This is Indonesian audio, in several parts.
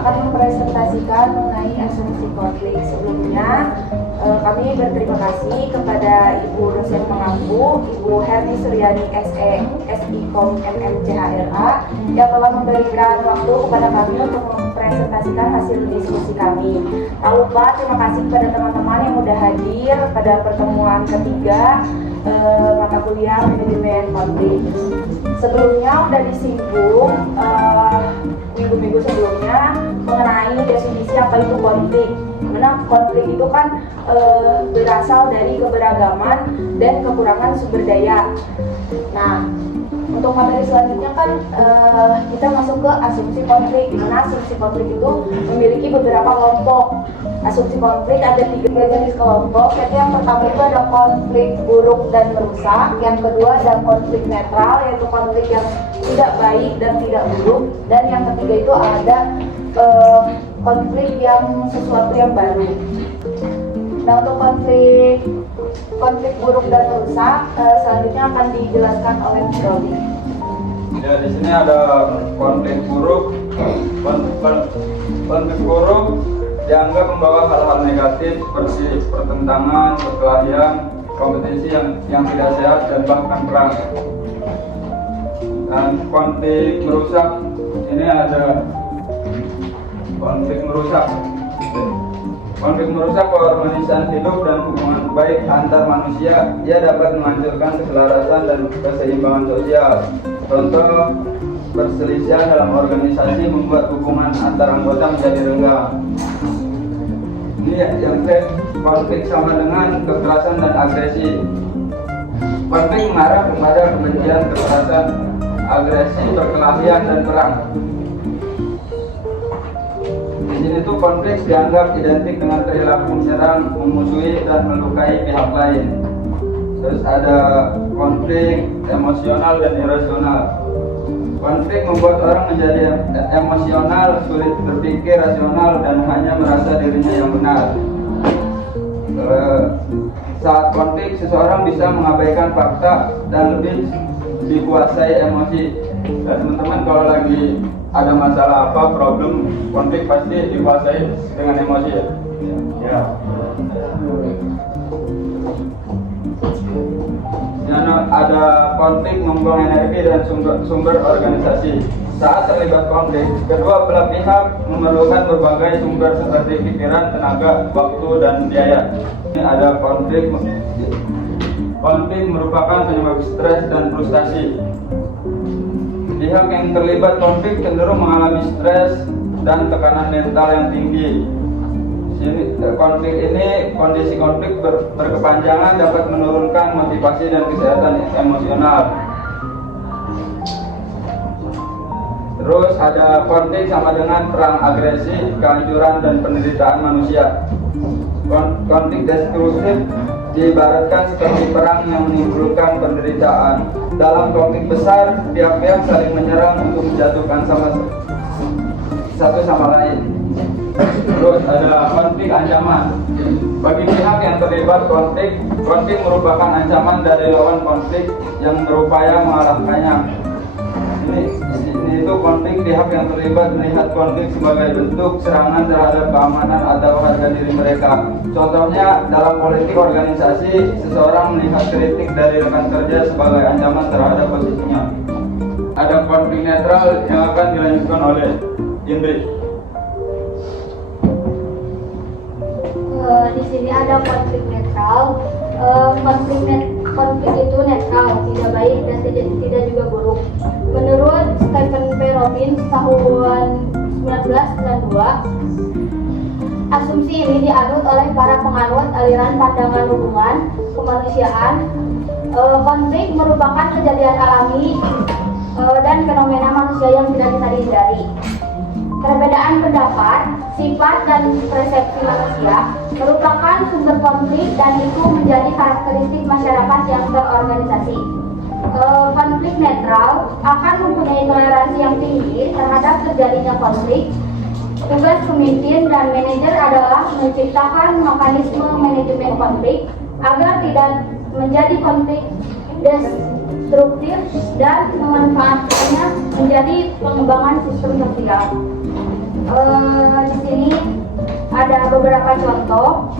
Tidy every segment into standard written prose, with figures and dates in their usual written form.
akan mempresentasikan mengenai asumsi konflik. Sebelumnya, kami berterima kasih kepada Ibu dosen pengampu, Ibu Herni Suryani SE, SIKOM MMCHRA, yang telah memberikan waktu kepada kami untuk mempresentasikan hasil diskusi kami. Tak lupa terima kasih kepada teman-teman yang sudah hadir pada pertemuan ketiga mata kuliah manajemen konflik. Sebelumnya sudah disinggung minggu-minggu sebelumnya mengenai definisi apa itu konflik. Karena konflik itu kan berasal dari keberagaman dan kekurangan sumber daya. Nah, untuk materi selanjutnya kan kita masuk ke asumsi konflik, di mana asumsi konflik itu memiliki beberapa kelompok. Asumsi konflik ada tiga jenis kelompok, yaitu yang pertama itu ada konflik buruk dan merusak, yang kedua ada konflik netral, yaitu konflik yang tidak baik dan tidak buruk, dan yang ketiga itu ada konflik yang sesuatu yang baru. Nah, untuk konflik buruk dan merusak selanjutnya akan dijelaskan oleh Robi. Ya, di sini ada konflik buruk. Konflik buruk dianggap membawa hal-hal negatif seperti pertentangan, perkelahian, kompetisi yang tidak sehat dan bahkan perang. Dan konflik merusak ini ada konflik merusak. Konflik merusak keharmonisan hidup dan hubungan baik antar manusia. Ia dapat menghancurkan keselarasan dan keseimbangan sosial. Contoh, perselisihan dalam organisasi membuat hubungan antar anggota menjadi renggang. Ini yang konflik sama dengan kekerasan dan agresi. Konflik mengarah kepada kebencian, kekerasan, agresi, perkelahian, dan perang. Di sini tuh konflik dianggap identik dengan perilaku menyerang, memusuhi, dan melukai pihak lain. Terus ada konflik emosional dan irasional. Konflik membuat orang menjadi emosional, sulit berpikir rasional, dan hanya merasa dirinya yang benar. Saat konflik, seseorang bisa mengabaikan fakta dan lebih dikuasai emosi. Dan teman-teman kalau lagi ada masalah apa, problem, konflik pasti dikuasai dengan emosi ya. Ya. Dan ada konflik membuang energi dan sumber organisasi. Saat terlibat konflik, kedua belah pihak memerlukan berbagai sumber seperti pikiran, tenaga, waktu, dan biaya. Ini ada konflik. Konflik merupakan penyebab stres dan frustasi. Pihak yang terlibat konflik cenderung mengalami stres dan tekanan mental yang tinggi. Kondisi konflik berkepanjangan dapat menurunkan motivasi dan kesehatan emosional. Terus ada konflik sama dengan perang, agresi, kehancuran, dan penderitaan manusia. Konflik destruktif diibaratkan seperti perang yang menimbulkan penderitaan. Dalam konflik besar, pihak-pihak saling menyerang untuk menjatuhkan satu sama lain. Terus ada konflik ancaman. Bagi pihak yang terlibat konflik merupakan ancaman dari lawan konflik yang berupaya mengalahkannya. Ini itu konflik pihak yang terlibat melihat konflik sebagai bentuk serangan terhadap keamanan atau harga diri mereka. Contohnya dalam politik organisasi, seseorang melihat kritik dari rekan kerja sebagai ancaman terhadap posisinya. Ada konflik netral yang akan dilanjutkan oleh Indri. Di sini ada konflik netral. Konflik itu netral, tidak baik dan tidak juga buruk. Menurut Stephen P. Robbins tahun 1992, asumsi ini dianut oleh para penganut aliran pandangan hubungan kemanusiaan. Konflik merupakan kejadian alami dan fenomena manusia yang tidak bisa dihindari. Perbedaan pendapat, sifat, dan persepsi manusia merupakan sumber konflik dan itu menjadi karakteristik masyarakat yang terorganisasi. Konflik netral akan mempunyai toleransi yang tinggi terhadap terjadinya konflik. Tugas pemimpin dan manajer adalah menciptakan mekanisme manajemen konflik agar tidak menjadi konflik destruktif dan memanfaatkannya menjadi pengembangan sistem sosial. Di sini ada beberapa contoh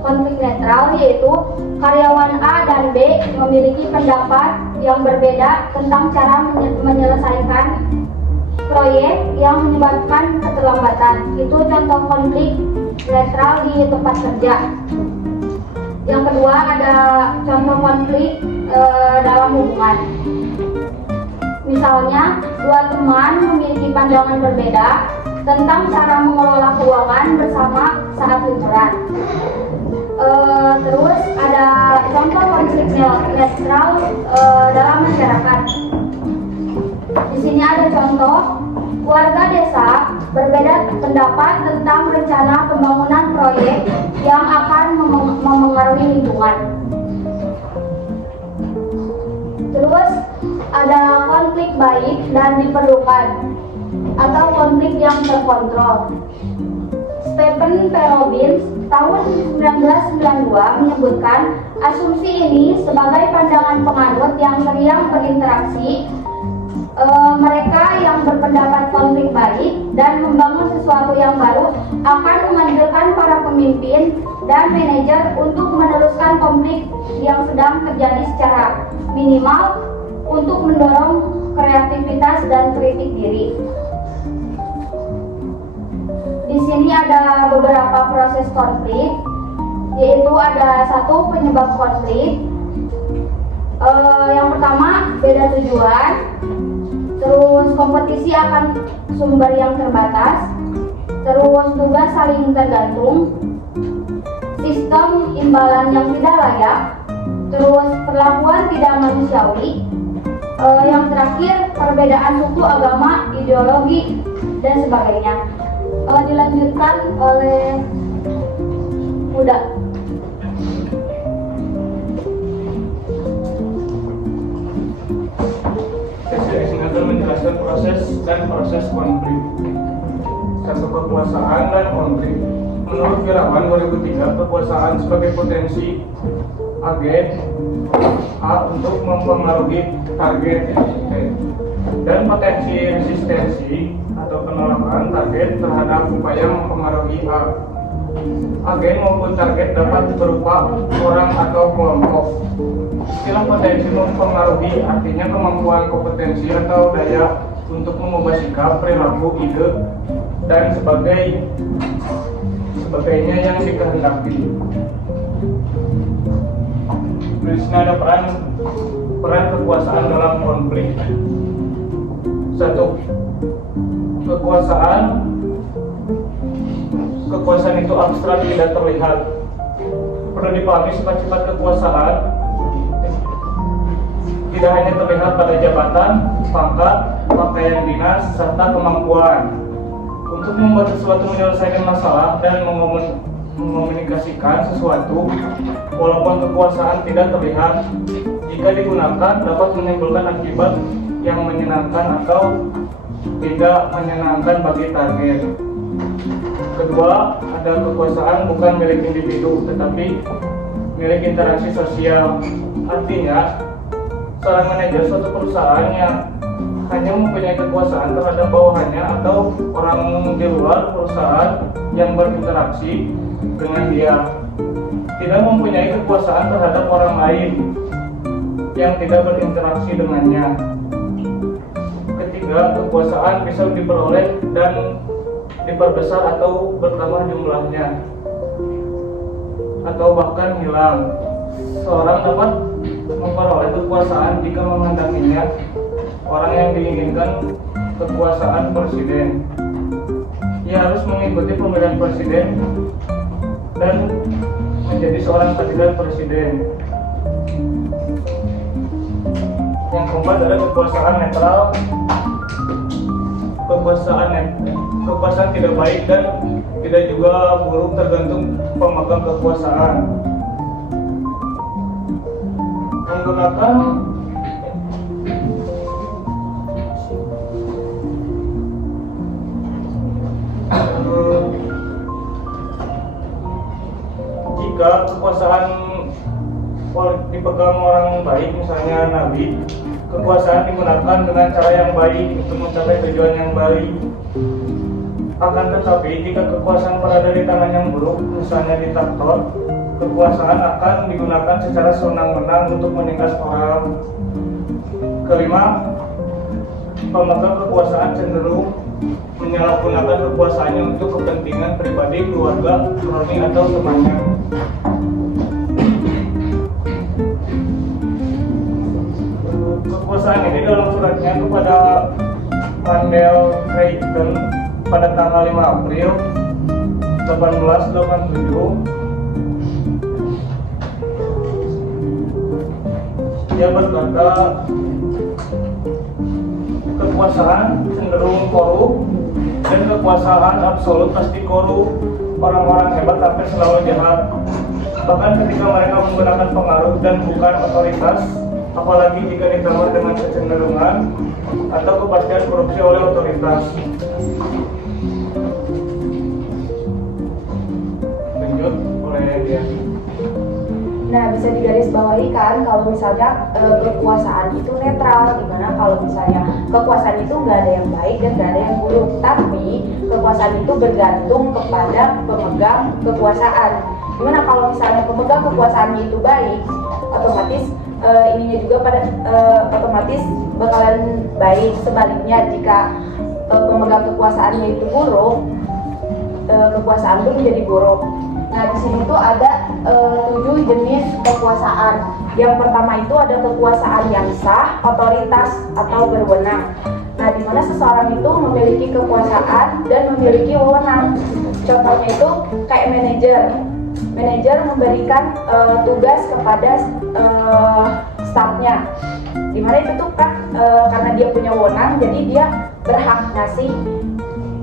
konflik netral, yaitu karyawan A dan B memiliki pendapat yang berbeda tentang cara menyelesaikan proyek yang menyebabkan keterlambatan. Itu contoh konflik netral di tempat kerja. Yang kedua ada contoh konflik dalam hubungan. Misalnya, dua teman memiliki pandangan berbeda tentang cara mengelola keuangan bersama saat liburan. Terus ada contoh konflik netral dalam masyarakat. Di sini ada contoh warga desa berbeda pendapat tentang rencana pembangunan proyek yang akan memengaruhi lingkungan. Terus ada konflik baik dan diperlukan atau konflik yang terkontrol. Stephen P. Robbins tahun 1992 menyebutkan asumsi ini sebagai pandangan penganut yang sering berinteraksi. Mereka yang berpendapat konflik baik dan membangun sesuatu yang baru akan menganjurkan para pemimpin dan manajer untuk meneruskan konflik yang sedang terjadi secara minimal untuk mendorong kreativitas dan kritik diri. Di sini ada beberapa proses konflik, yaitu ada satu penyebab konflik. Yang pertama, beda tujuan. Terus kompetisi akan sumber yang terbatas. Terus tugas saling tergantung. Sistem imbalan yang tidak layak. Terus perlakuan tidak manusiawi. Yang terakhir, perbedaan suku, agama, ideologi, dan sebagainya. Dilanjutkan oleh Huda. Menjelaskan proses dan proses konflik. Satu, kekuasaan dan konflik. Menurut Wirawan 2003, kekuasaan sebagai potensi agen A untuk mempengaruhi target dan potensi resistensi atau penolakan target terhadap upaya mempengaruhi A. Agen maupun target dapat berupa orang atau kelompok. Istilah potensi mempengaruhi artinya kemampuan kompetensi atau daya untuk mengubah sikap, perilaku, ide, dan sebagainya yang dikehendaki. Di sini ada peran kekuasaan dalam konflik. Satu, kekuasaan itu abstrak, tidak terlihat. Perlu dipahami sifat-sifat kekuasaan tidak hanya terlihat pada jabatan, pangkat, pakaian dinas, serta kemampuan untuk membuat sesuatu, menyelesaikan masalah, dan mengkomunikasikan sesuatu. Walaupun kekuasaan tidak terlihat, jika digunakan dapat menimbulkan akibat yang menyenangkan atau tidak menyenangkan bagi target. Kedua, ada kekuasaan bukan milik individu, tetapi milik interaksi sosial. Artinya, seorang manajer suatu perusahaan yang hanya mempunyai kekuasaan terhadap bawahannya atau orang di luar perusahaan yang berinteraksi dengan dia, tidak mempunyai kekuasaan terhadap orang lain yang tidak berinteraksi dengannya. Ketiga, kekuasaan bisa diperoleh dan diperbesar atau bertambah jumlahnya, atau bahkan hilang. Seorang dapat memperoleh kekuasaan jika memandanginya orang yang diinginkan kekuasaan presiden. Ia harus mengikuti pemilihan presiden dan menjadi seorang kandidat presiden. Yang keempat ada kekuasaan netral. Kekuasaan tidak baik dan tidak juga buruk, tergantung pemegang kekuasaan. Menggunakan jika kekuasaan dipegang orang baik, misalnya nabi, kekuasaan digunakan dengan cara yang baik untuk mencapai tujuan yang baik. Akan tetapi, jika kekuasaan berada di tangan yang buruk, misalnya diktator, kekuasaan akan digunakan secara sewenang-wenang untuk menindas orang. Kelima, pemegang kekuasaan cenderung menyalahgunakan kekuasaannya untuk kepentingan pribadi, keluarga, kroni, atau temannya. Kekuasaan ini dalam suratnya kepada Mandel Creighton pada tanggal 5 April 1887, dia berkata, kekuasaan cenderung korup dan kekuasaan absolut pasti korup. Orang-orang hebat hampir selalu jahat, bahkan ketika mereka menggunakan pengaruh dan bukan otoritas, apalagi jika ditambah dengan kecenderungan atau kepastian korupsi oleh otoritas. Lanjut oleh dia. Nah, bisa digarisbawahi kan kalau misalnya kekuasaan itu netral, dimana kalau misalnya kekuasaan itu nggak ada yang baik dan nggak ada yang buruk, tapi kekuasaan itu bergantung kepada pemegang kekuasaan. Dimana kalau misalnya pemegang kekuasaannya itu baik, otomatis ininya juga otomatis bakalan baik. Sebaliknya jika pemegang kekuasaannya itu buruk, kekuasaan itu menjadi buruk. Nah, di sini tuh ada 7 jenis kekuasaan. Yang pertama itu ada kekuasaan yang sah, otoritas atau berwenang. Nah, di mana seseorang itu memiliki kekuasaan dan memiliki wewenang. Contohnya itu kayak manajer. Manajer memberikan tugas kepada stafnya. Di mana itu tuh kan karena dia punya wewenang, jadi dia berhak ngasih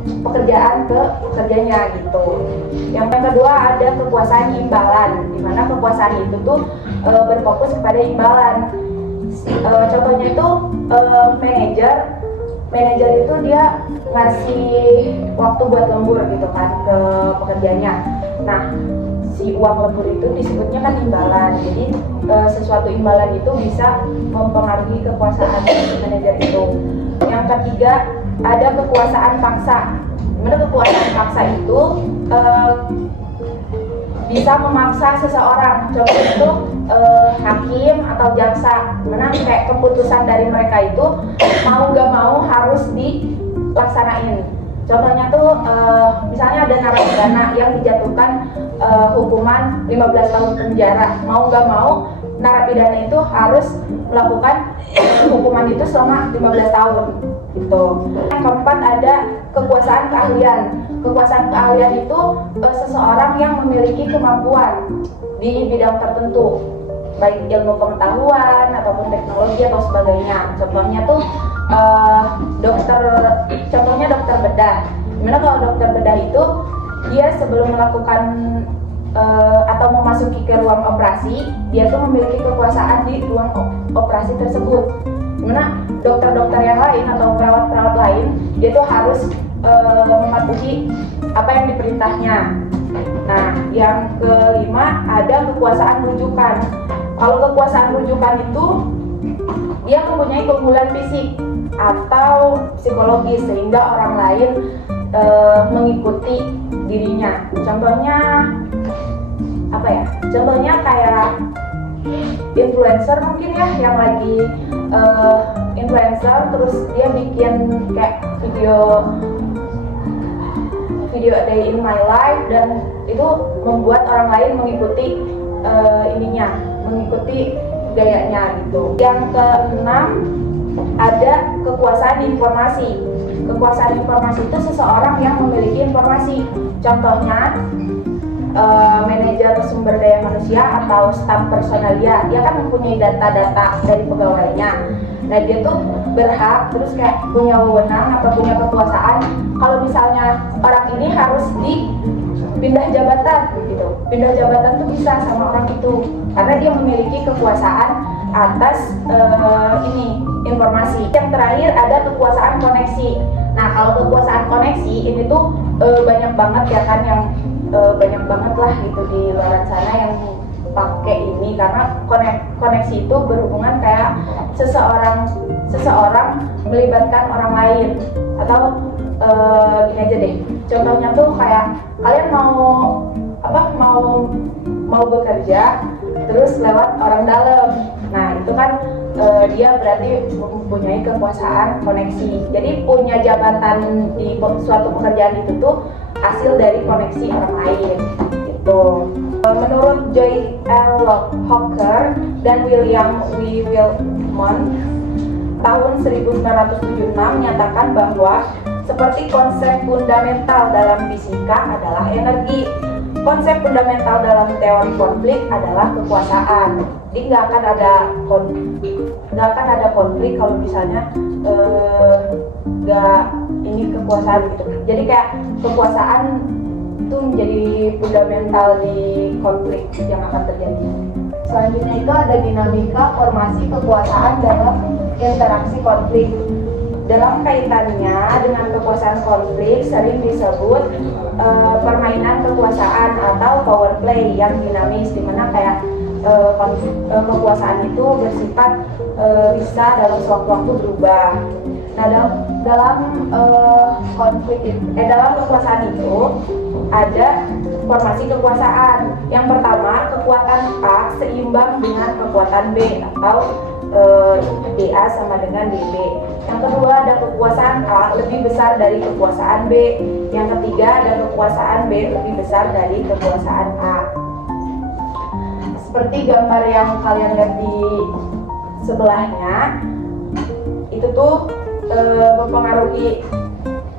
pekerjaan ke pekerjanya gitu. Yang kedua ada kekuasaan imbalan, di mana kekuasaan itu tuh berfokus kepada imbalan. Contohnya itu manajer itu dia ngasih waktu buat lembur gitu kan ke pekerjanya. Nah, si uang lembur itu disebutnya kan imbalan. Jadi sesuatu imbalan itu bisa mempengaruhi kekuasaan manajer itu. Yang ketiga ada kekuasaan paksa. Dimana kekuasaan paksa itu bisa memaksa seseorang. Contohnya itu hakim atau jaksa. Dimana kayak keputusan dari mereka itu mau gak mau harus dilaksanain. Contohnya tuh misalnya ada narapidana yang dijatuhkan hukuman 15 tahun penjara. Mau gak mau narapidana itu harus melakukan hukuman itu selama 15 tahun gitu. Yang keempat ada kekuasaan keahlian. Kekuasaan keahlian itu seseorang yang memiliki kemampuan di bidang tertentu, baik ilmu pengetahuan ataupun teknologi atau sebagainya. Contohnya tuh dokter bedah. Dimana kalau dokter bedah itu dia sebelum melakukan atau memasuki ke ruang operasi, dia tuh memiliki kekuasaan di ruang operasi tersebut. Dimana dokter-dokter yang lain atau perawat-perawat lain, dia tuh harus mematuhi apa yang diperintahnya. Nah, yang kelima ada kekuasaan rujukan. Kalau kekuasaan rujukan itu dia mempunyai keunggulan fisik atau psikologis sehingga orang lain mengikuti dirinya. Contohnya apa ya? Contohnya kayak influencer mungkin ya, yang lagi influencer terus dia bikin kayak video a day in my life, dan itu membuat orang lain mengikuti mengikuti gayanya gitu. Yang keenam ada kekuasaan informasi. Kekuasaan informasi itu seseorang yang memiliki informasi. Contohnya manajer sumber daya manusia atau staf personalia, dia kan mempunyai data-data dari pegawainya. Nah, dia tuh berhak terus kayak punya wewenang atau punya kekuasaan kalau misalnya orang ini harus dipindah jabatan gitu. Pindah jabatan tuh bisa sama orang itu karena dia memiliki kekuasaan atas informasi. Yang terakhir ada kekuasaan koneksi. Nah, kalau kekuasaan koneksi ini tuh banyak banget ya kan, yang banyak banget lah gitu di luar sana yang pakai ini, karena koneksi itu berhubungan kayak seseorang melibatkan orang lain. Atau gini aja deh, contohnya tuh kayak kalian mau bekerja terus lewat orang dalam. Nah itu kan dia berarti mempunyai kekuasaan koneksi. Jadi punya jabatan di suatu pekerjaan itu tuh hasil dari koneksi orang lain gitu. Menurut Joy L. Hawker dan William W. Wilmot tahun 1976 menyatakan bahwa seperti konsep fundamental dalam fisika adalah energi, konsep fundamental dalam teori konflik adalah kekuasaan. Jadi nggak akan ada konflik kalau misalnya nggak ini kekuasaan gitu. Jadi kayak kekuasaan itu menjadi fundamental di konflik yang akan terjadi. Selanjutnya itu ada dinamika formasi kekuasaan dalam interaksi konflik. Dalam kaitannya dengan kekuasaan konflik sering disebut permainan kekuasaan atau power play yang dinamis, dimana kayak kekuasaan itu bersifat bisa dalam sewaktu-waktu berubah. Nah dalam kekuasaan itu ada formasi kekuasaan. Yang pertama, kekuatan A seimbang dengan kekuatan B atau DA sama dengan DB. Yang kedua, ada kekuasaan A lebih besar dari kekuasaan B. Yang ketiga, ada kekuasaan B lebih besar dari kekuasaan A. Seperti gambar yang kalian lihat di sebelahnya, itu tuh mempengaruhi.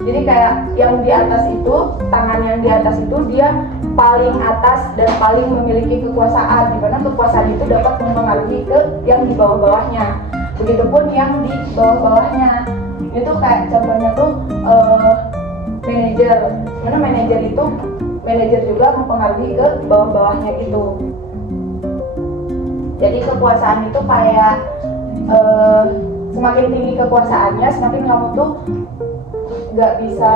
Jadi kayak yang di atas itu, tangan yang di atas itu dia paling atas dan paling memiliki kekuasaan, di mana kekuasaan itu dapat mempengaruhi ke yang di bawah-bawahnya. Begitupun yang di bawah-bawahnya. Itu kayak contohnya tuh manajer. Karena manajer juga mempengaruhi ke bawah-bawahnya gitu. Jadi kekuasaan itu kayak semakin tinggi kekuasaannya, semakin kamu tuh nggak bisa,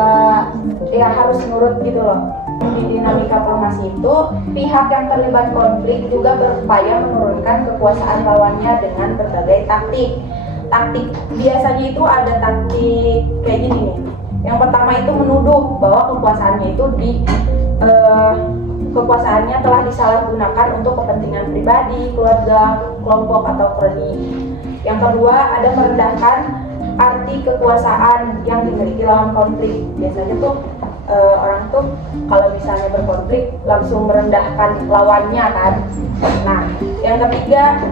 ya harus nurut gitu loh. Di dinamika formasi itu, pihak yang terlibat konflik juga berupaya menurunkan kekuasaan lawannya dengan berbagai taktik. Biasanya itu ada taktik kayak gini nih. Yang pertama itu menuduh bahwa kekuasaannya telah disalahgunakan untuk kepentingan pribadi, keluarga, kelompok atau kroni. Yang kedua ada merendahkan arti kekuasaan yang dimiliki lawan konflik. Biasanya tuh orang tuh kalau misalnya berkonflik langsung merendahkan lawannya kan. Nah, yang ketiga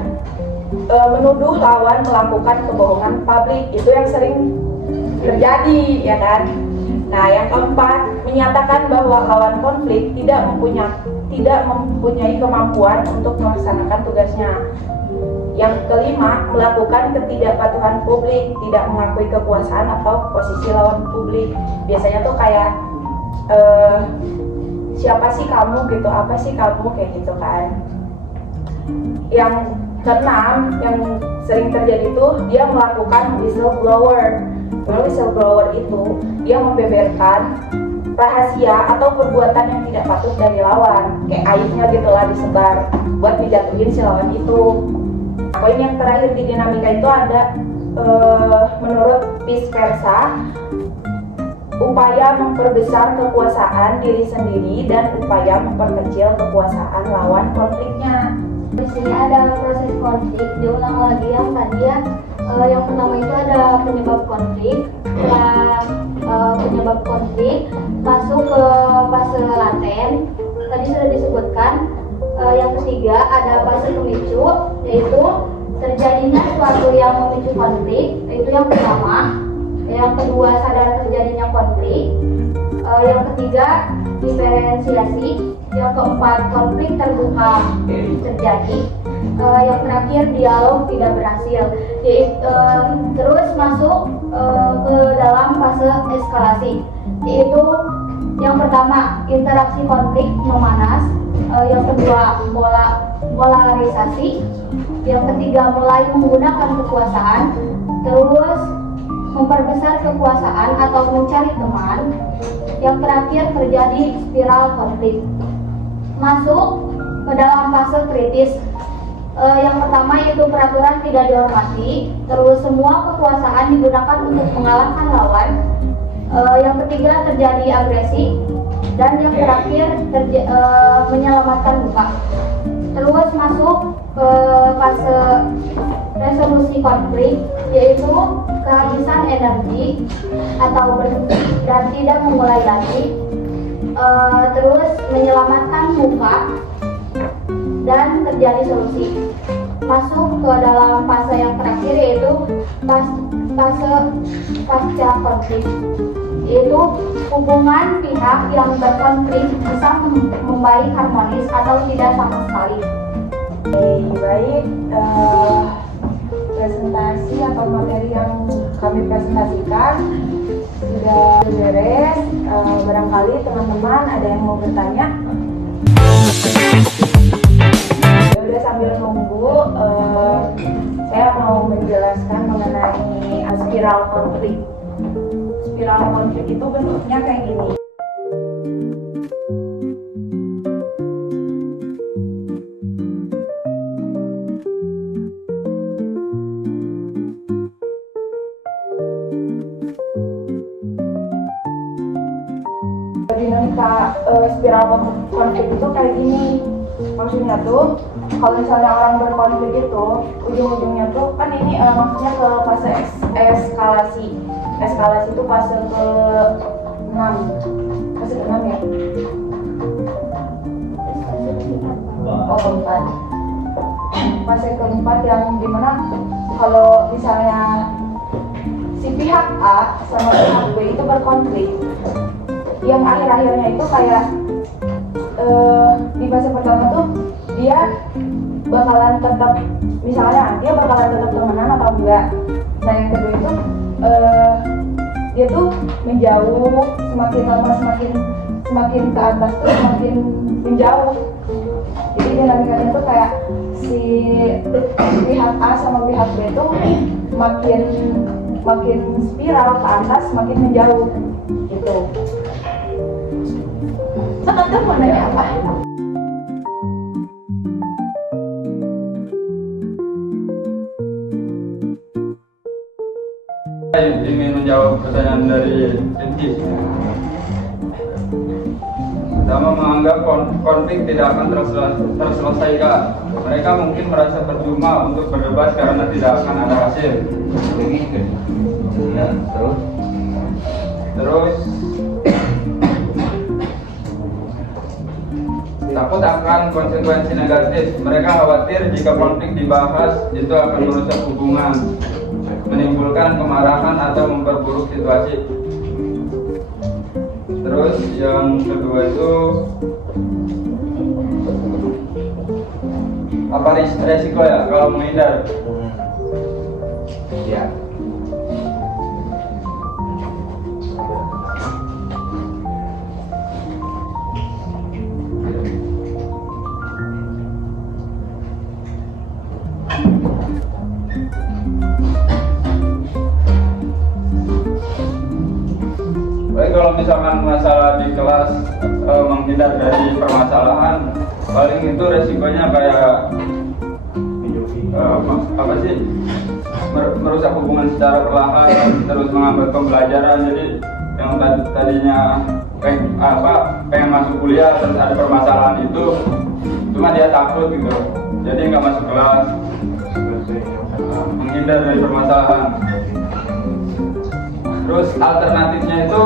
menuduh lawan melakukan kebohongan publik. Itu yang sering terjadi ya kan. Nah, yang keempat menyatakan bahwa lawan konflik tidak mempunyai kemampuan untuk melaksanakan tugasnya. Yang kelima, melakukan ketidakpatuhan publik, tidak mengakui kekuasaan atau posisi lawan publik. Biasanya tuh kayak siapa sih kamu gitu, apa sih kamu kayak gitu kan. Yang keenam, yang sering terjadi tuh dia melakukan whistleblower. Whistleblower itu dia membeberkan rahasia atau perbuatan yang tidak patut dari lawan, kayak aibnya gitulah disebar buat dijatuhin si lawan itu. Poin yang terakhir di dinamika itu ada menurut vice versa, upaya memperbesar kekuasaan diri sendiri dan upaya memperkecil kekuasaan lawan konfliknya. Di sini ada proses konflik, diulang lagi yang tadi ya. Yang pertama itu ada penyebab konflik. Setelah penyebab konflik masuk ke fase laten, tadi sudah disebutkan. Yang ketiga ada fase pemicu, yaitu terjadinya suatu yang memicu konflik, yaitu yang pertama. Yang kedua sadar terjadinya konflik. Yang ketiga diferensiasi. Yang keempat konflik terbuka terjadi. Yang terakhir dialog tidak berhasil. Terus masuk ke dalam fase eskalasi, yaitu yang pertama interaksi konflik memanas. Yang kedua polarisasi. Yang ketiga mulai menggunakan kekuasaan, terus memperbesar kekuasaan atau mencari teman. Yang terakhir terjadi spiral konflik. Masuk ke dalam fase kritis, Yang pertama yaitu peraturan tidak dihormati, terus semua kekuasaan digunakan untuk mengalahkan lawan. Yang ketiga terjadi agresi, dan yang terakhir menyelamatkan muka. Terus masuk ke fase resolusi konflik, yaitu kehabisan energi atau berhenti dan tidak memulai lagi. Terus menyelamatkan muka dan terjadi solusi. Masuk ke dalam fase yang terakhir, yaitu fase pasca konflik, yaitu hubungan pihak yang berkonflik bisa membaik harmonis atau tidak sama sekali. Baik, presentasi atau materi yang kami presentasikan sudah beres. Barangkali teman-teman ada yang mau bertanya. Ya udah, sambil nunggu, saya mau menjelaskan mengenai spiral konflik. Spiral konflik itu bentuknya kayak gini. Dinamika spiral konflik itu kayak gini. Maksudnya tuh, kalau misalnya orang berkonflik itu ujung-ujungnya tuh kan ini maksudnya ke fase eskalasi. Eskalasi itu fase ke-6. Fase ke-6 ya? Oh, keempat. Fase keempat yang dimana kalau misalnya si pihak A sama pihak B itu berkonflik, yang akhir-akhirnya itu kayak di fase pertama tuh dia bakalan tetap, misalnya dia bakalan tetap temenan atau enggak. Nah yang kedua itu dia tuh menjauh, semakin lama semakin ke atas tuh semakin menjauh. Jadi dinamikanya tuh kayak si pihak A sama pihak B tuh makin spiral ke atas, makin menjauh gitu. Anda mau nanya apa? Saya ingin menjawab pertanyaan dari Enti. Pertama, menganggap konflik tidak akan terselesaikan. Mereka mungkin merasa percuma untuk berdebat karena tidak akan ada hasil. Ya, terus takut akan konsekuensi negatif. Mereka khawatir jika konflik dibahas itu akan merusak hubungan, menimbulkan kemarahan atau memperburuk situasi. Terus yang kedua itu apa resiko ya kalau menghindar? Ya. Baik, kalau misalkan masalah di kelas menghindar dari permasalahan, paling itu resikonya kayak apa sih, merusak hubungan secara perlahan, terus mengambil pembelajaran. Jadi yang tadinya pengen masuk kuliah terus ada permasalahan itu, cuma dia takut gitu, jadi nggak masuk kelas. Menghindar dari permasalahan. Terus alternatifnya itu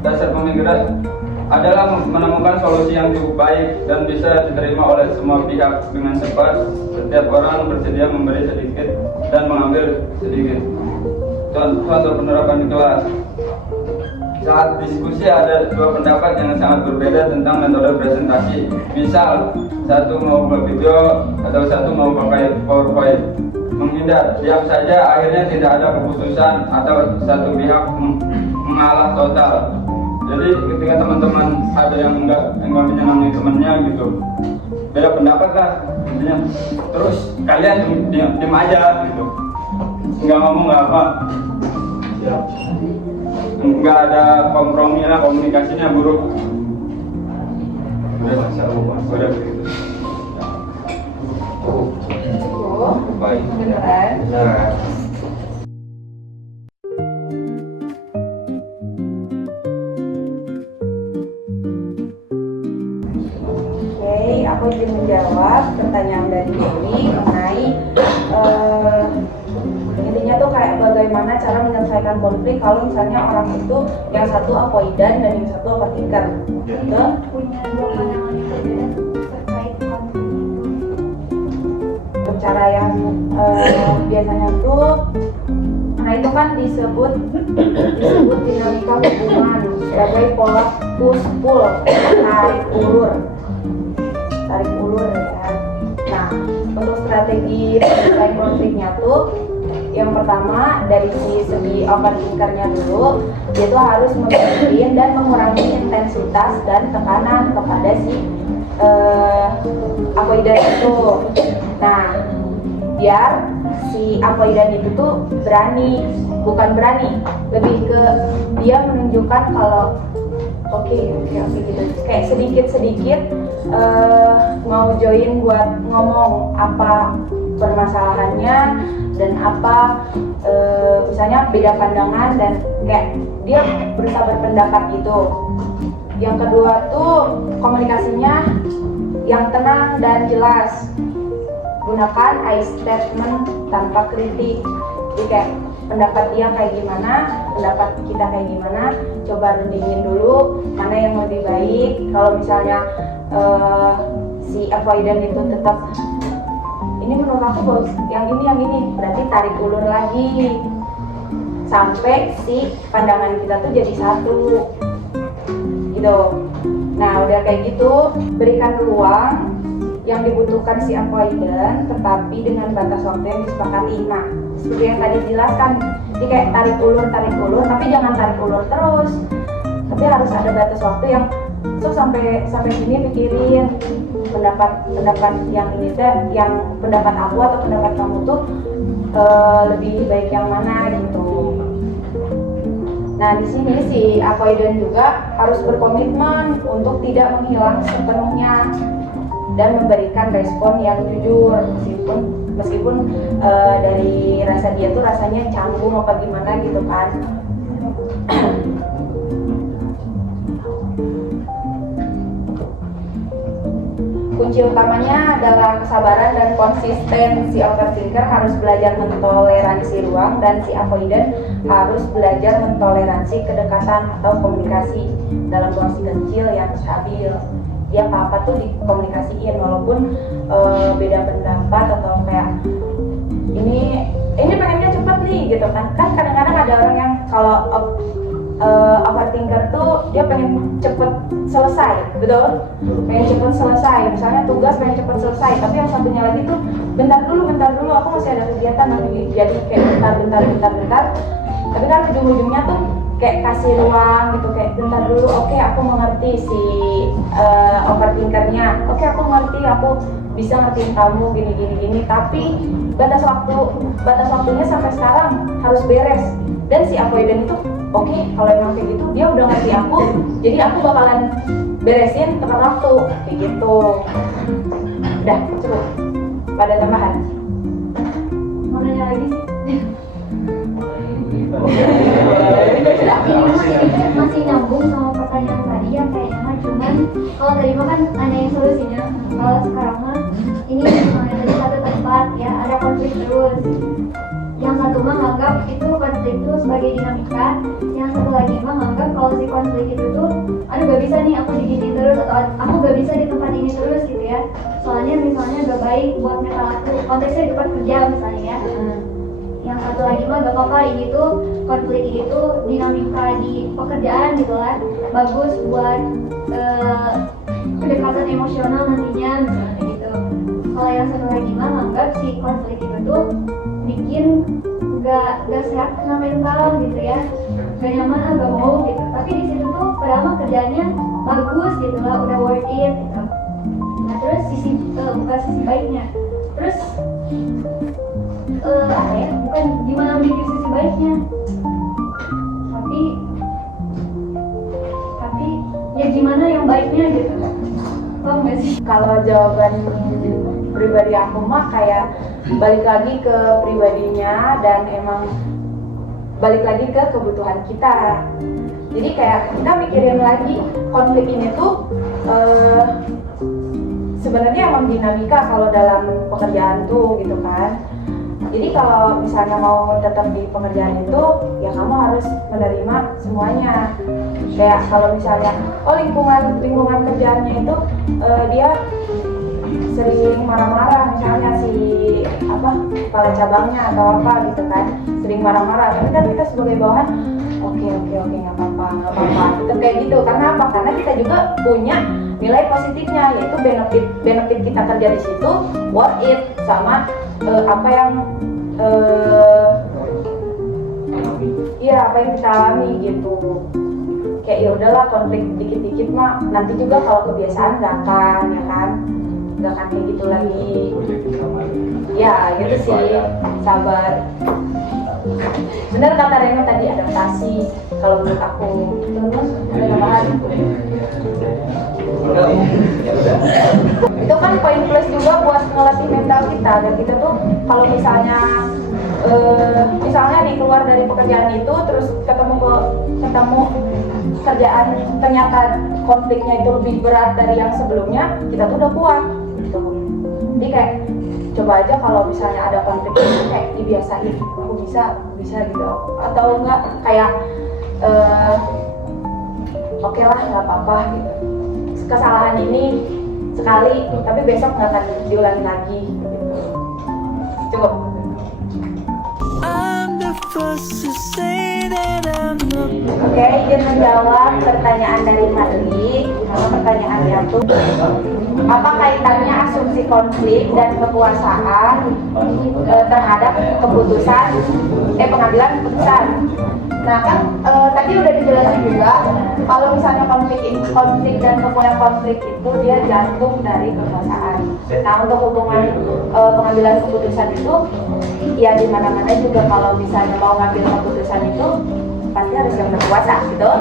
dasar pemikiran adalah menemukan solusi yang cukup baik dan bisa diterima oleh semua pihak dengan cepat. Setiap orang bersedia memberi sedikit dan mengambil sedikit. Contoh penerapan di kelas. Saat diskusi ada dua pendapat yang sangat berbeda tentang metode presentasi. Misal, satu mau video atau satu mau pakai PowerPoint. Menghindar, diam saja, akhirnya tidak ada keputusan atau satu pihak mengalah total. Jadi ketika teman-teman ada yang enggak menyenangi temannya gitu, beda pendapat lah intinya, terus kalian diam aja gitu, nggak ngomong nggak apa, nggak ada kompromi lah, komunikasinya buruk. Udah begitu. Oh, Baik. beneran. Nah, Oke, aku ingin menjawab pertanyaan dari Dewi mengenai intinya tuh kayak bagaimana cara menyelesaikan konflik kalau misalnya orang itu yang satu avoidan dan yang satu overthinker. Gitu. Punya dua pandangan yang berbeda terkait konflik itu. Untuk cara yang biasanya tuh, nah itu kan disebut dinamika hubungan sebagai pola push pull, tarik ulur ya. Nah, untuk strategi menyelesaikan konfliknya tuh, yang pertama dari segi overthinkernya dulu, dia tuh harus memperhatikan dan mengurangi intensitas dan tekanan kepada si avoidan itu. Nah, biar si avoidan itu tuh lebih ke dia menunjukkan kalau oke gitu, kayak sedikit mau join buat ngomong apa permasalahannya dan apa misalnya beda pandangan dan kayak dia berusaha berpendapat gitu. Yang kedua tuh komunikasinya yang tenang dan jelas. Gunakan I statement tanpa kritik. Jadi kayak pendapat dia kayak gimana, pendapat kita kayak gimana, coba rundingin dulu mana yang lebih baik. Kalau misalnya si avoidan itu tetap ini menurut aku bagus, yang ini, berarti tarik ulur lagi sampai si pandangan kita tuh jadi satu gitu. Nah udah kayak gitu, berikan ruang yang dibutuhkan si avoidan tetapi dengan batas waktu yang disepakati. Nah seperti yang tadi dijelaskan, jadi kayak tarik ulur tapi jangan tarik ulur terus, tapi harus ada batas waktu yang sampai sini pikirin pendapat yang ini teh, yang pendapat aku atau pendapat kamu tuh lebih baik yang mana gitu. Nah di sini si avoidan juga harus berkomitmen untuk tidak menghilang sepenuhnya dan memberikan respon yang jujur, meskipun dari rasa dia tuh rasanya canggung apa gimana gitu kan. Kunci utamanya adalah kesabaran dan konsisten. Si overthinker harus belajar mentoleransi ruang dan si avoidan harus belajar mentoleransi kedekatan atau komunikasi dalam porsi kecil yang stabil. Dia apa-apa tuh dikomunikasiin walaupun beda pendapat atau kayak ini pengennya cepet nih gitu kan. Kan kadang-kadang ada orang yang kalau overthinker tuh dia pengen cepet selesai, betul? Pengen cepet selesai, misalnya tugas pengen cepet selesai, tapi yang satunya lagi tuh bentar dulu, aku masih ada kegiatan nanti, jadi kayak bentar. Tapi kan ujung-ujungnya tuh kayak kasih ruang gitu, kayak bentar dulu, oke, aku mengerti si overthinkernya, oke, aku mengerti, aku bisa ngertiin kamu gini, tapi batas waktunya sampai sekarang harus beres. Dan si avoidan itu oke, kalau emang kayak gitu dia udah ngerti aku, jadi aku bakalan beresin tepat waktu kayak gitu. Udah cukup, pada tambahan Mau nanya lagi sih? Masih nyambung sama pertanyaan tadi ya kayaknya, cuman kalau tadi mah kan nanyain solusinya, kalau sekarang mah ini dari satu tempat ya ada konflik terus, yang satu mah nganggap itu konflik itu sebagai dinamika, yang satu lagi mah nganggap kalau si konflik itu tuh aduh gak bisa nih aku di gini terus, atau aku gak bisa di tempat ini terus gitu ya, soalnya misalnya gak baik buat mental aku, konteksnya di tempat kerja misalnya ya. Yang satu lagi mah gak apa-apa, ini tuh konflik ini tuh dinamika di pekerjaan gitu lah, bagus buat kedekatan emosional nantinya misalnya gitu. Kalau yang satu lagi mah nganggap si konflik itu tuh bikin gak sehat sama mental gitu ya, gak nyaman, gak mau gitu, tapi di situ tuh padahal mah kerjanya bagus gitu lah, udah worth it gitu. Nah terus bukan sisi baiknya, terus bukan gimana mikir sisi baiknya, tapi ya gimana yang baiknya gitu, paham gak sih? Kalau jawaban pribadi aku mah kayak balik lagi ke pribadinya dan emang balik lagi ke kebutuhan kita. Jadi kayak kita mikirin lagi konflik ini tuh sebenarnya emang dinamika kalau dalam pekerjaan tuh gitu kan. Jadi kalau misalnya mau tetap di pekerjaan itu, ya kamu harus menerima semuanya. Kayak kalau misalnya, lingkungan kerjaannya itu dia sering marah-marah, misalnya si kepala cabangnya atau apa gitu kan, sering marah-marah. Tapi kan kita sebagai bawahan, oke nggak apa-apa. Itu kayak gitu. Karena apa? Karena kita juga punya nilai positifnya, yaitu benefit kita kerja di situ worth it sama apa yang apa yang kita alami gitu. Kayak ya udahlah, konflik dikit-dikit mah nanti juga kalau kebiasaan nggak akan kayak gitu lagi. Ya gitu sih, sabar. Benar kata Reno tadi, adaptasi kalau menurut aku. Terus ada tambahan? Itu kan poin plus juga buat ngelatih mental kita. Dan kita tuh kalau misalnya nih keluar dari pekerjaan itu terus ketemu kerjaan ternyata konfliknya itu lebih berat dari yang sebelumnya, kita tuh udah kuat gitu. Jadi kayak coba aja kalau misalnya ada konflik itu kayak dibiasain, aku bisa gitu. Atau enggak kayak oke lah nggak apa-apa gitu. Kesalahan ini sekali, tapi besok nggak akan diulangi lagi gitu. Cukup. Oke, izin menjawab pertanyaan dari Fadli. Kalau pertanyaannya tuh, apa kaitannya asumsi konflik dan kekuasaan terhadap pengambilan keputusan? Nah kan tadi udah dijelasin juga kalau misalnya konflik dan konflik itu dia jantung dari kekuasaan. Nah untuk hubungan pengambilan keputusan itu ya di mana-mana juga kalau misalnya mau ngambil keputusan itu pasti harus yang berkuasa gitu.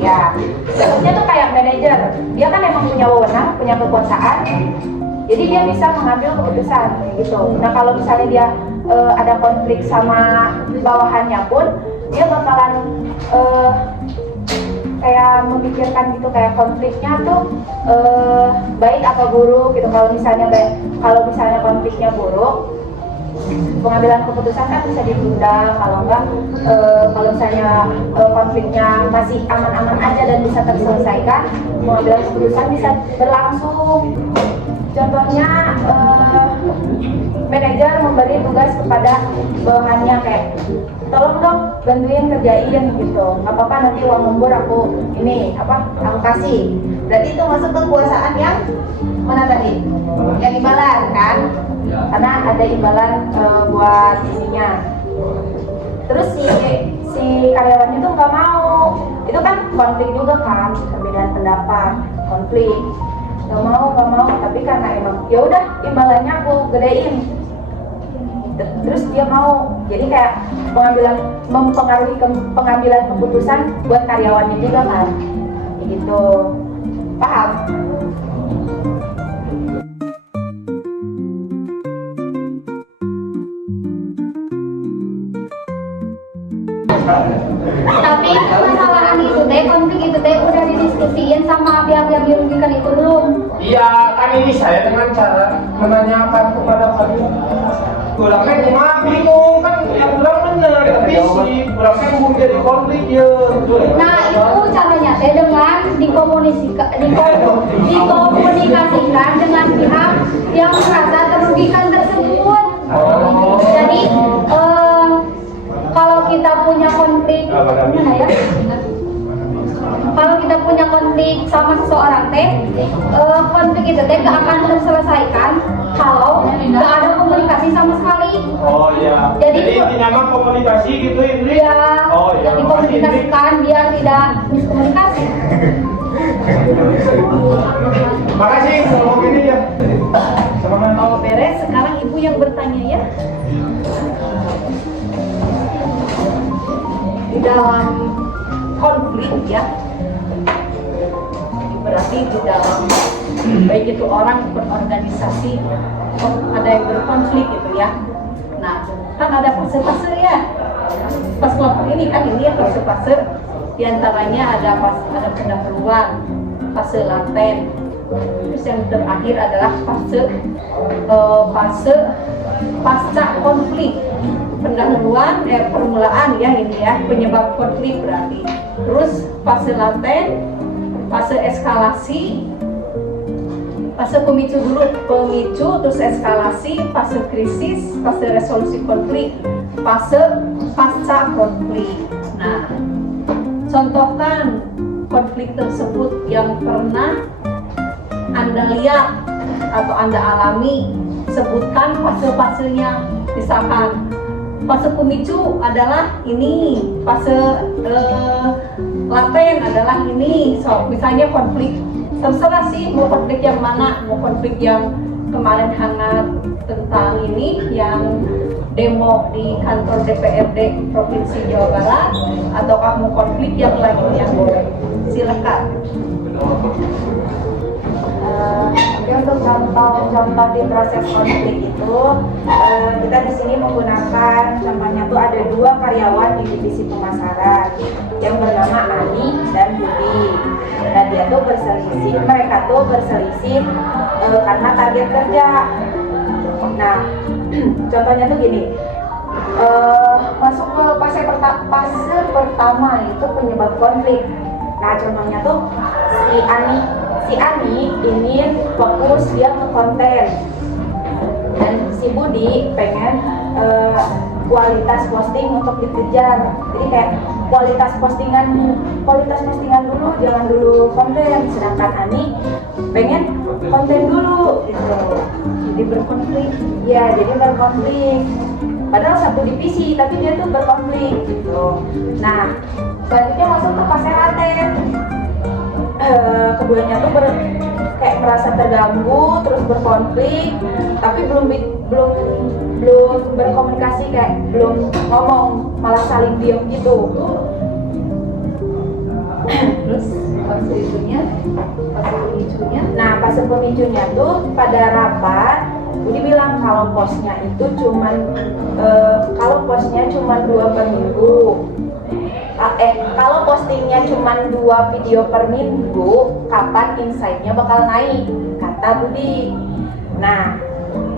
Ya, contohnya tuh kayak manajer, dia kan emang punya wewenang, punya kekuasaan, jadi dia bisa mengambil keputusan kayak gitu. Nah kalau misalnya dia ada konflik sama bawahannya pun, dia bakalan kayak memikirkan gitu, kayak konfliknya tuh baik apa buruk gitu. Kalau misalnya konfliknya buruk, pengambilan keputusan kan bisa ditunda. Kalau enggak, kalau misalnya konfliknya masih aman-aman aja dan bisa terselesaikan, pengambilan keputusan bisa berlangsung. Contohnya manajer memberi tugas kepada bawahannya kayak tolong dong bantuin kerjain gitu, nggak apa-apa nanti uang lembur aku kasih. Berarti itu masuk kekuasaan yang mana tadi? Yang imbalan kan? Karena ada imbalan buat ininya. Terus si karyawannya tuh nggak mau, itu kan konflik juga kan, perbedaan pendapat, konflik. Nggak mau, tapi karena emang ya udah imbalannya aku gedein, terus dia mau. Jadi kayak mempengaruhi pengambilan keputusan buat karyawannya juga kan, gitu. Paham? Tapi permasalahan itu konflik itu udah didiskusiin sama pihak yang dirugikan itu belum? Iya, kan ini saya dengan cara menanyakan kepada kalian. Kurangnya cuma bingung kan, yang kurang benar, tapi si kurangnya mau jadi konflik ya. Nah itu caranya dengan dikomunikasikan dengan pihak yang merasa terugikan tersebut. Jadi kalau kita punya konflik, kalau kita punya konflik sama seseorang konflik itu gak akan terselesaikan kalau gak ada komunikasi sama sekali. Oh iya. Jadi intinya komunikasi gitu ini. Iya. Oh iya. Dikomunikasikan biar tidak miskomunikasi. Makasih kalau gini ya. Mau beres, sekarang ibu yang bertanya ya. Di dalam konflik ya, berarti di dalam baik itu orang berorganisasi ada yang berkonflik gitu ya. Nah, kan ada fase-fase ya. Pas kelompok ini kan ini ya fase-fase, diantaranya ada pendahuluan, fase laten, terus yang terakhir adalah fase pasca konflik. Pendahuluan permulaan ya ini ya, penyebab konflik berarti. Terus fase laten, fase eskalasi, fase pemicu dulu, terus eskalasi, fase krisis, fase resolusi konflik, fase pasca konflik. Nah, contohkan konflik tersebut yang pernah Anda lihat atau Anda alami, sebutkan fase-fasenya. Misalkan fase pemicu adalah ini, fase laten adalah ini. So, misalnya konflik, terserah sih mau konflik yang mana, mau konflik yang kemarin hangat tentang ini yang demo di kantor DPRD Provinsi Jawa Barat, ataukah mau konflik yang lainnya, boleh silakan. Oke, untuk contoh di proses konflik itu kita di sini menggunakan contohnya tuh ada 2 karyawan di divisi pemasaran yang bernama Ani dan Budi. Nah, mereka tuh berselisih karena target kerja. Nah, contohnya tuh gini, masuk ke fase pertama itu penyebab konflik. Nah, contohnya tuh si Ani ingin fokus dia ke konten, dan si Budi pengen kualitas posting untuk dikejar. Jadi kayak kualitas postingan dulu, jangan dulu konten. Sedangkan Ani pengen konten dulu gitu. Jadi berkonflik. Ya, jadi berkonflik. Padahal satu divisi, tapi dia tuh berkonflik gitu. Nah, selanjutnya masuk ke fase laten. Keduanya tuh kayak merasa terganggu, terus berkonflik, tapi belum berkomunikasi, kayak belum ngomong, malah saling diam gitu. Terus fase pemicunya. Nah, fase pemicunya tuh pada rapat Budi bilang kalau posnya itu posnya cuma 2 per minggu. Kalau postingnya cuma 2 video per minggu, kapan insight-nya bakal naik, kata Budi. Nah,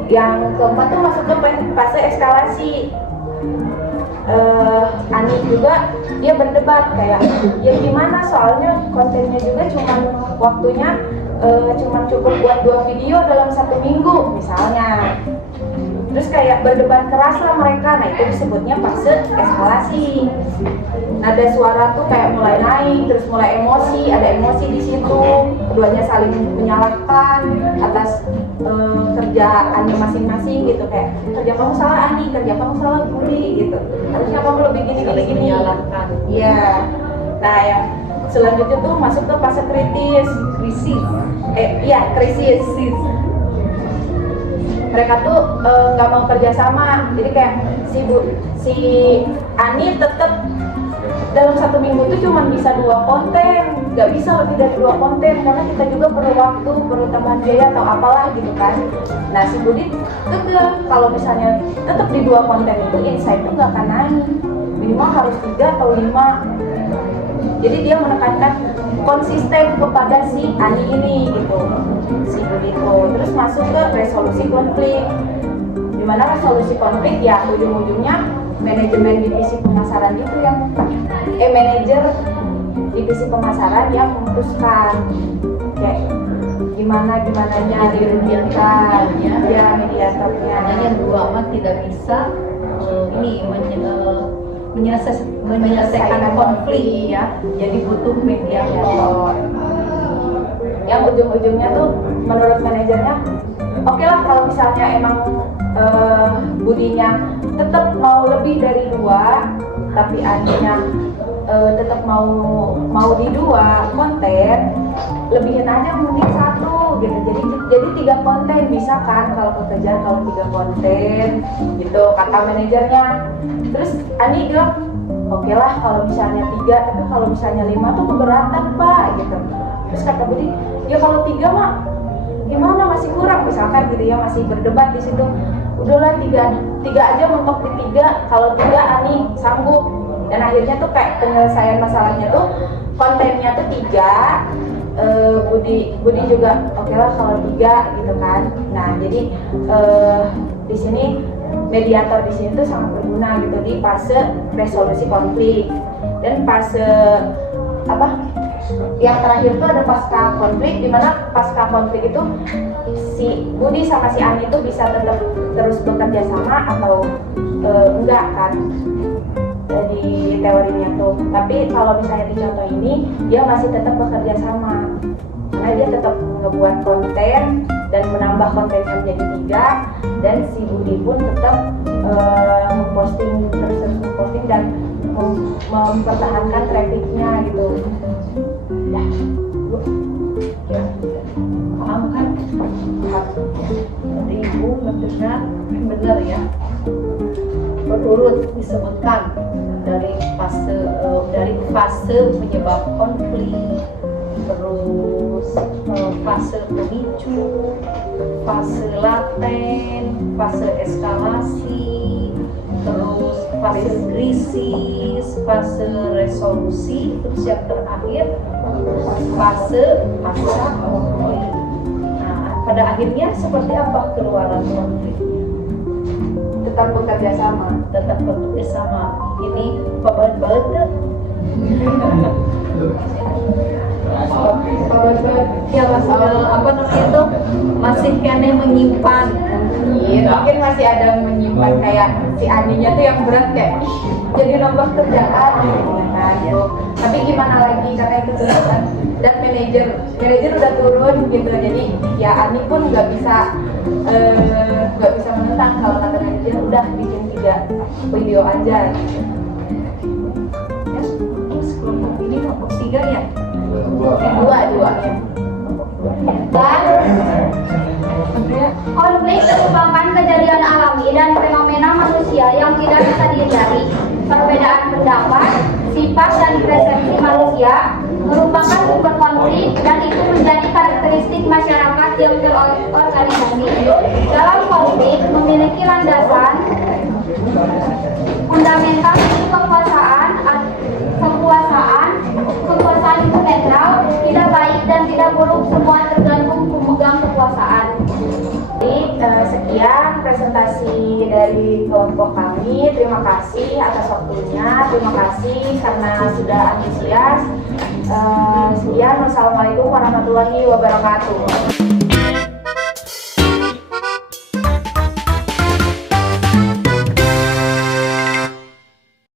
yang keempat tuh masuk ke fase eskalasi. Ani juga dia berdebat kayak, ya gimana, soalnya kontennya juga waktunya cuma cukup buat 2 video dalam 1 minggu misalnya. Terus kayak berdebat keras lah mereka. Nah, itu disebutnya fase eskalasi. Nada suara tuh kayak mulai naik, terus mulai emosi, ada emosi di situ. Keduanya saling menyalahkan atas kerjaannya masing-masing gitu, kayak kerja kamu salah Ani, kerja kamu salah Budi gitu. Harusnya kamu lebih gini. Menyalahkan. Iya. Nah, yang selanjutnya tuh masuk ke fase krisis. Krisis. Mereka tuh nggak mau kerjasama, jadi kayak si Ani tetap dalam 1 minggu tuh cuma bisa 2 konten, nggak bisa lebih dari 2 konten karena kita juga perlu waktu, perlu tambahan biaya atau apalah gitu kan. Nah, si Budi kekeh kalau misalnya tetap di 2 konten itu insight tuh nggak akan naik, minimal harus 3 atau 5. Jadi dia menekankan konsisten kepada si Ani ini gitu, si Budi itu. Terus masuk ke resolusi konflik, dimana resolusi konflik ya ujung-ujungnya manajemen divisi pemasaran itu yang manajer divisi pemasaran yang memutuskan kayak gimananya dirugikan ya mediatornya. Yang 2 mah tidak bisa menyelesaikan konflik ya, jadi butuh mediator. Yang ujung-ujungnya tuh menurut manajernya oke lah kalau misalnya emang Budinya tetap mau lebih dari 2, tapi Aninya tetap mau di 2 konten, lebihin aja mending 1 gitu. Jadi 3 konten bisa kan kalau kekejar, kalau 3 konten gitu kata manajernya. Terus Ani bilang oke lah kalau misalnya 3, tapi kalau misalnya 5 tuh keberatan Pak gitu. Terus kata Budi, ya kalau 3 mah gimana, masih kurang misalkan gitu ya, masih berdebat di situ. Udahlah 3 aja, mentok di 3, kalau 3 Ani sanggup. Dan akhirnya tuh kayak penyelesaian masalahnya tuh kontennya tuh 3, Budi juga oke lah kalau 3 gitu kan. Nah jadi di sini mediator di sini tuh sangat berguna gitu di fase resolusi konflik. Dan fase yang terakhir tuh ada pasca konflik, dimana pasca konflik itu si Budi sama si Ani itu bisa tetap terus bekerja sama atau enggak kan di teorinya tuh. Tapi kalau misalnya di contoh ini dia masih tetap bekerja sama karena dia tetap ngebuat konten dan menambah kontennya menjadi 3, dan si Budi pun tetap memposting dan mempertahankan trafficnya gitu. Ya, Paham kan? Jadi Ibu mendengar benar ya, berurut disebutkan dari fase penyebab konflik, terus fase pemicu, fase laten, fase eskalasi, terus fase krisis, fase resolusi, terus yang terakhir fase pasca konflik. Nah, pada akhirnya seperti apa keluaran konfliknya? tetap bekerja sama. Tetap bekerja sama. Ini babat-babat tuh. Ya masih apa namanya itu masih kene menyimpan. Iya, mungkin masih ada yang menyimpan kayak si Aninya tuh yang berat kayak ih, jadi nambah kerjaan gitu kan. Tapi gimana lagi karena itu tuntutan dan manajer udah turun gitu, jadi ya Ani pun nggak bisa menentang kalau kata manajer udah bikin 3 video aja. Ya, terus kelompok ini kelompok 3 ya? Dua ya. Dan konflik merupakan kejadian alami dan fenomena manusia yang tidak bisa dihindari. Perbedaan pendapat, sifat, dan persepsi manusia merupakan sumber konflik, dan itu menjadi karakteristik masyarakat yang terorganisasi. Dalam konflik memiliki landasan fundamental kekuasaan itu netral, tidak baik dan tidak buruk, semua tergantung pemegang kekuasaan. Jadi sekian presentasi dari kelompok kami. Terima kasih atas waktunya. Terima kasih karena sudah antusias. Sekian, wassalamualaikum warahmatullahi wabarakatuh.